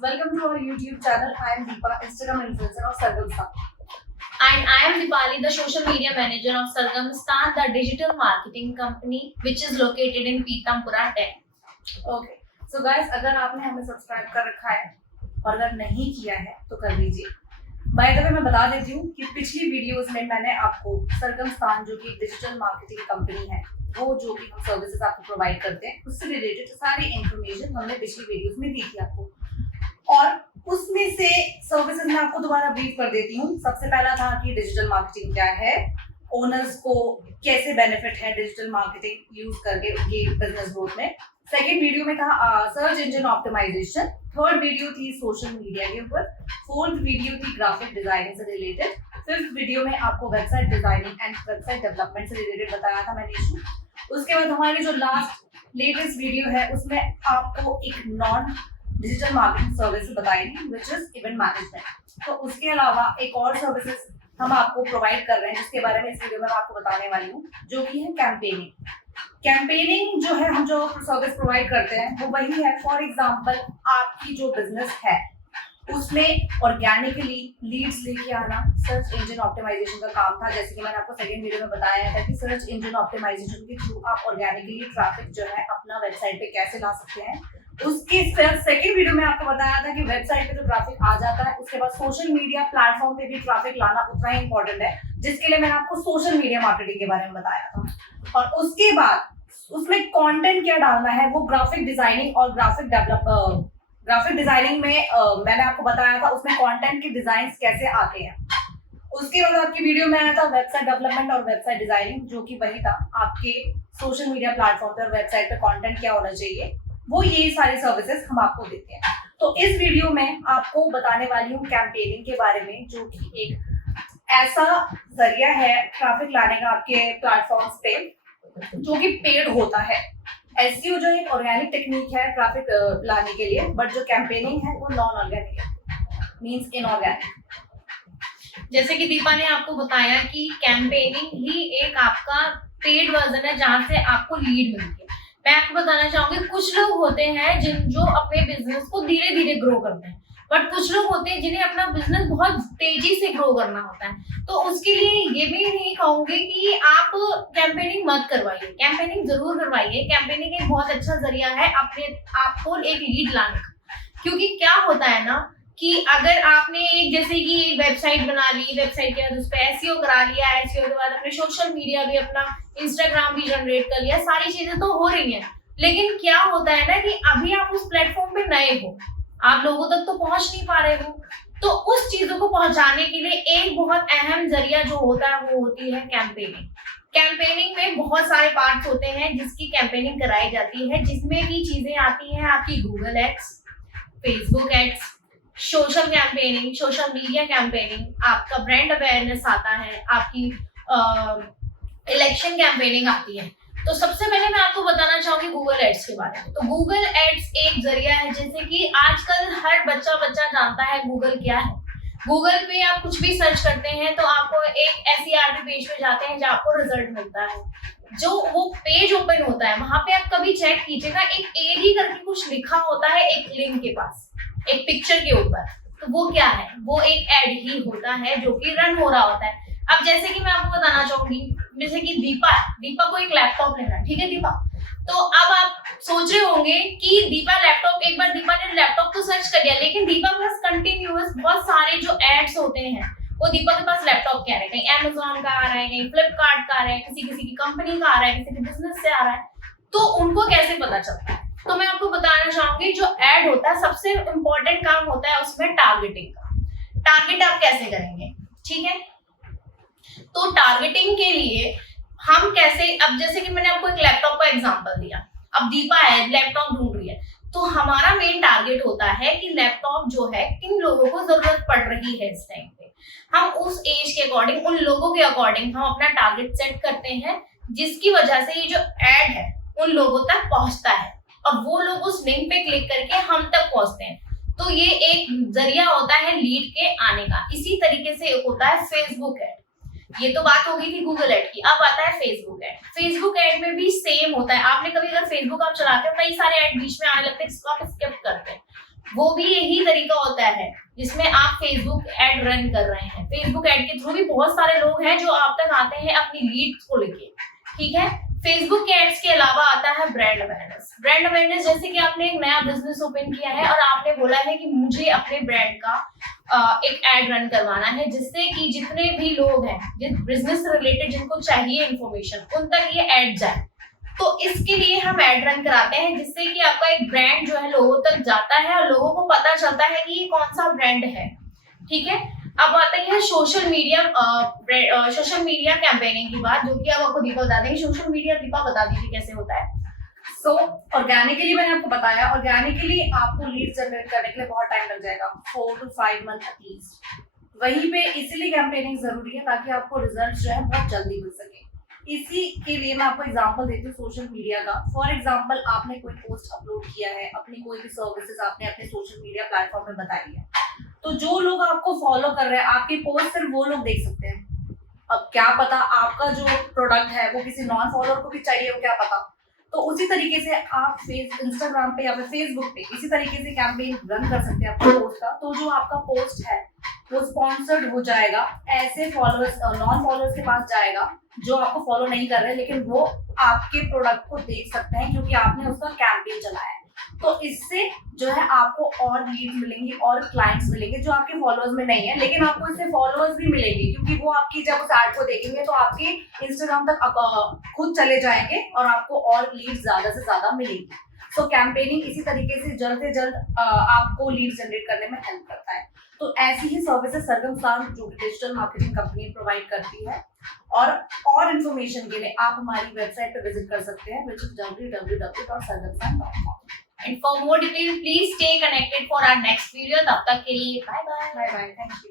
welcome to our YouTube channel. I am Deepa, Instagram influencer of Sargam Star. And I am Dipali, the social media manager of Sargam Star, the digital marketing company which is located in Pitampura 10. Okay, so guys, अगर आपने हमें subscribe कर रखा है और अगर नहीं किया है तो कर लीजिए। बाय द वे मैं बता देती हूँ कि पिछली वीडियोस में मैंने आपको सरगम स्थान जो कि डिजिटल मार्केटिंग कंपनी है, वो जो भी हम सर्विसेज आपको प्रोवाइड करते हैं उससे रिलेटेड सारी इंफॉर्मेशन हमने पिछली वीडियोस में दी थी आपको, और उसमें से सर्विसेज मैं आपको दोबारा ब्रीफ कर देती हूँ। सबसे पहला था कि डिजिटल मार्केटिंग क्या है, ओनर्स को कैसे बेनिफिट है डिजिटल मार्केटिंग यूज करके उनकी बिजनेस ग्रोथ में। सेकेंड वीडियो में था search engine optimisation. Third video थी सोशल मीडिया के ऊपर। फोर्थ वीडियो थी ग्राफिक डिजाइनिंग से रिलेटेड। फिफ्थ वीडियो में आपको website designing and website development से रिलेटेड बताया था मैंने इशू। उसके बाद हमारी जो लास्ट लेटेस्ट वीडियो है उसमें आपको एक नॉन डिजिटल मार्केटिंग सर्विस बताई थी विच इज इवेंट मैनेजमेंट। तो उसके अलावा एक और सर्विसेज हम आपको प्रोवाइड कर रहे हैं जिसके बारे में इस वीडियो में मैं आपको बताने वाली हूँ, जो कि है कैंपेनिंग। कैंपेनिंग जो है हम जो सर्विस प्रोवाइड करते हैं वो वही है। फॉर एग्जांपल आपकी जो बिजनेस है उसमें ऑर्गेनिकली लीड्स लेके आना सर्च इंजन ऑप्टिमाइजेशन का काम था। जैसे कि मैंने आपको सेकंड वीडियो में बताया था कि सर्च इंजन ऑप्टिमाइजेशन के थ्रू आप ऑर्गेनिकली ट्रैफिक जो है अपना वेबसाइट पे कैसे ला सकते हैं। उसके सेकंड वीडियो में आपको बताया था कि वेबसाइट पे जो ट्रैफिक आ जाता है उसके बाद सोशल मीडिया प्लेटफॉर्म पे भी ट्रैफिक लाना उतना ही इंपॉर्टेंट है, जिसके लिए मैंने आपको सोशल मीडिया मार्केटिंग के बारे में बताया था। और उसके बाद उसमें कंटेंट क्या डालना है वो ग्राफिक डिजाइनिंग और ग्राफिक डिजाइनिंग में मैंने आपको बताया था उसमें कंटेंट के डिजाइन कैसे आते हैं। उसके बाद आपकी वीडियो में आया था वेबसाइट डेवलपमेंट और वेबसाइट डिजाइनिंग, जो कि वही था आपके सोशल मीडिया प्लेटफॉर्म पे और वेबसाइट पे कंटेंट क्या होना चाहिए, वो ये सारी सर्विसेज हम आपको देते हैं। तो इस वीडियो में आपको बताने वाली हूँ कैंपेनिंग के बारे में, जो कि एक ऐसा जरिया है ट्रैफिक लाने का आपके प्लेटफॉर्म्स पे जो कि पेड होता है। एसईओ जो एक ऑर्गेनिक टेक्निक है ट्रैफिक लाने के लिए, बट जो कैंपेनिंग है वो नॉन ऑर्गेनिक है, मींस इनऑर्गेनिक। जैसे कि दीपा ने आपको बताया कि कैंपेनिंग ही एक आपका पेड वर्जन है जहां से आपको लीड मिलती है। मैं आपको बताना चाहूंगी, कुछ लोग होते हैं जो अपने बिजनेस को धीरे धीरे ग्रो करते हैं, बट कुछ लोग होते हैं जिन्हें अपना बिजनेस बहुत तेजी से ग्रो करना होता है। तो उसके लिए ये भी नहीं कहूंगी कि आप कैंपेनिंग मत करवाइए, कैंपेनिंग जरूर करवाइए। कैंपेनिंग एक बहुत अच्छा जरिया है अपने आपको एक लीड लाने का। क्योंकि क्या होता है ना कि अगर आपने जैसे कि वेबसाइट बना ली, वेबसाइट के बाद उस पर एसईओ करा लिया, एसईओ के बाद अपने सोशल मीडिया भी, अपना इंस्टाग्राम भी जनरेट कर लिया, सारी चीजें तो हो रही हैं, लेकिन क्या होता है ना कि अभी आप उस प्लेटफॉर्म पे नए हो, आप लोगों तक तो पहुंच नहीं पा रहे हो। तो उस चीजों को पहुंचाने के लिए एक बहुत अहम जरिया जो होता है वो होती है कैंपेनिंग। कैंपेनिंग में बहुत सारे पार्ट्स होते हैं जिसकी कैंपेनिंग कराई जाती है, जिसमें की चीजें आती हैं आपकी Google ads, Facebook ads, social campaigning, social media campaigning, आपका ब्रांड अवेयरनेस आता है, आपकी इलेक्शन कैंपेनिंग आती है। तो सबसे पहले मैं आपको बताना चाहूंगी गूगल एड्स के बारे में। तो गूगल एड्स एक जरिया है, जैसे कि आजकल हर बच्चा जानता है गूगल क्या है। गूगल पे आप कुछ भी सर्च करते हैं तो आपको एक एसईआरटी पेज पे जाते हैं जहाँ आपको रिजल्ट मिलता है। जो वो पेज ओपन होता है वहां पे आप कभी चेक कीजिएगा, एक एडी करके कुछ लिखा होता है एक लिंक के पास, एक पिक्चर के ऊपर। तो वो क्या है, वो एक एड ही होता है जो कि रन हो रहा होता है। अब जैसे कि मैं आपको बताना चाहूंगी, जैसे कि दीपा को एक लैपटॉप लेना है, ठीक है दीपा। तो अब आप सोच रहे होंगे कि दीपा लैपटॉप, एक बार दीपा ने लैपटॉप तो सर्च कर लिया, लेकिन दीपा के पास कंटिन्यूअस बहुत सारे जो एड्स होते हैं वो दीपा के पास लैपटॉप के आ रहे हैं, कहीं अमेजोन का आ रहा है, कहीं फ्लिपकार्ट का आ रहा है, किसी की कंपनी का आ रहा है, किसी के बिजनेस से आ रहा है। तो उनको कैसे पता चलता है? तो मैं आपको बताना चाहूंगी, जो एड होता है सबसे इंपॉर्टेंट काम होता है उसमें टारगेटिंग का। टारगेट आप कैसे करेंगे, ठीक है। तो टारगेटिंग के लिए हम कैसे, अब जैसे कि मैंने आपको एक लैपटॉप का एग्जांपल दिया, अब दीपा है लैपटॉप ढूंढ रही है, तो हमारा मेन टारगेट होता है कि लैपटॉप जो है किन लोगों को जरूरत पड़ रही है इस टाइम पे। हम उस एज के अकॉर्डिंग, उन लोगों के अकॉर्डिंग हम अपना टारगेट सेट करते हैं, जिसकी वजह से ये जो एड है उन लोगों तक पहुंचता है और वो लोग उस लिंक पे क्लिक करके हम तक पहुंचते हैं। तो ये एक जरिया होता है लीड के आने का। इसी तरीके से होता है फेसबुक एड। ये तो बात हो गई थी गूगल एड की, अब आता है फेसबुक एड। फेसबुक एड में भी सेम होता है। आपने कभी अगर फेसबुक आप चलाते हो कई सारे एड बीच में आने लगते हैं जिसको आप स्किप करते हैं, वो भी यही तरीका होता है जिसमें आप फेसबुक एड रन कर रहे हैं। फेसबुक एड के थ्रू भी बहुत सारे लोग हैं जो आप तक आते हैं अपनी लीड्स को लेके, ठीक है। फेसबुक के एड्स के अलावा आता है ब्रांड अवेयरनेस। ब्रांड अवेयरनेस जैसे कि आपने एक नया बिजनेस ओपन किया है और आपने बोला है कि मुझे अपने ब्रांड का एक एड रन करवाना है, जिससे कि जितने भी लोग हैं जिस बिजनेस से रिलेटेड जिनको चाहिए इंफॉर्मेशन उन तक ये एड जाए। तो इसके लिए हम एड रन कराते हैं जिससे कि आपका एक ब्रांड जो है लोगों तक जाता है और लोगों को पता चलता है कि ये कौन सा ब्रांड है, ठीक है। अब आता है सोशल मीडिया कैंपेनिंग की बात, जो कि अब आपको दीपा बता देंगे। सोशल मीडिया दीपा बता दीजिए कैसे होता है। सो ऑर्गेनिकली मैंने आपको बताया, ऑर्गेनिकली आपको लीड जनरेट करने के लिए बहुत टाइम लग जाएगा, 4 to 5 मंथ एटलीस्ट। वहीं पे इसीलिए कैंपेनिंग जरूरी है ताकि आपको रिजल्ट जो है बहुत जल्दी मिल सके। इसी के लिए मैं आपको एग्जांपल देती हूँ सोशल मीडिया का। फॉर एग्जांपल आपने कोई पोस्ट अपलोड किया है, अपनी कोई भी सर्विसेज आपने अपने सोशल मीडिया प्लेटफॉर्म में बताई है, तो जो लोग आपको फॉलो कर रहे हैं आपकी पोस्ट सिर्फ वो लोग देख सकते हैं। अब क्या पता आपका जो प्रोडक्ट है वो किसी नॉन फॉलोअर को भी चाहिए हो, क्या पता। तो उसी तरीके से आप इंस्टाग्राम पे या फिर फेसबुक पे इसी तरीके से कैंपेन रन कर सकते हैं अपने पोस्ट का। तो जो आपका पोस्ट है वो स्पॉन्सर्ड हो जाएगा, ऐसे फॉलोअर्स नॉन फॉलोअर्स के पास जाएगा जो आपको फॉलो नहीं कर रहे लेकिन वो आपके प्रोडक्ट को देख सकते हैं क्योंकि आपने उसका कैंपेन चलाया है। तो इससे जो है आपको और लीड्स मिलेंगी और क्लाइंट्स मिलेंगे जो आपके फॉलोअर्स में नहीं है, लेकिन आपको इससे फॉलोअर्स भी मिलेंगे क्योंकि वो आपकी जब उस ऐड को देखेंगे तो आपके इंस्टाग्राम तक खुद चले जाएंगे और आपको और लीड्स ज्यादा से ज्यादा मिलेंगी। सो कैंपेनिंग इसी तरीके से जल्द आपको लीड जनरेट करने में हेल्प करता है। तो ऐसी ही सर्विसेज सरगम स्टार जो डिजिटल मार्केटिंग कंपनी प्रोवाइड करती है। और इन्फॉर्मेशन के लिए आप हमारी वेबसाइट पे विजिट कर सकते हैं which is www.sargamstan.com। And for more details, please stay connected for our next video. तब तक के लिए bye bye. Bye bye, thank you.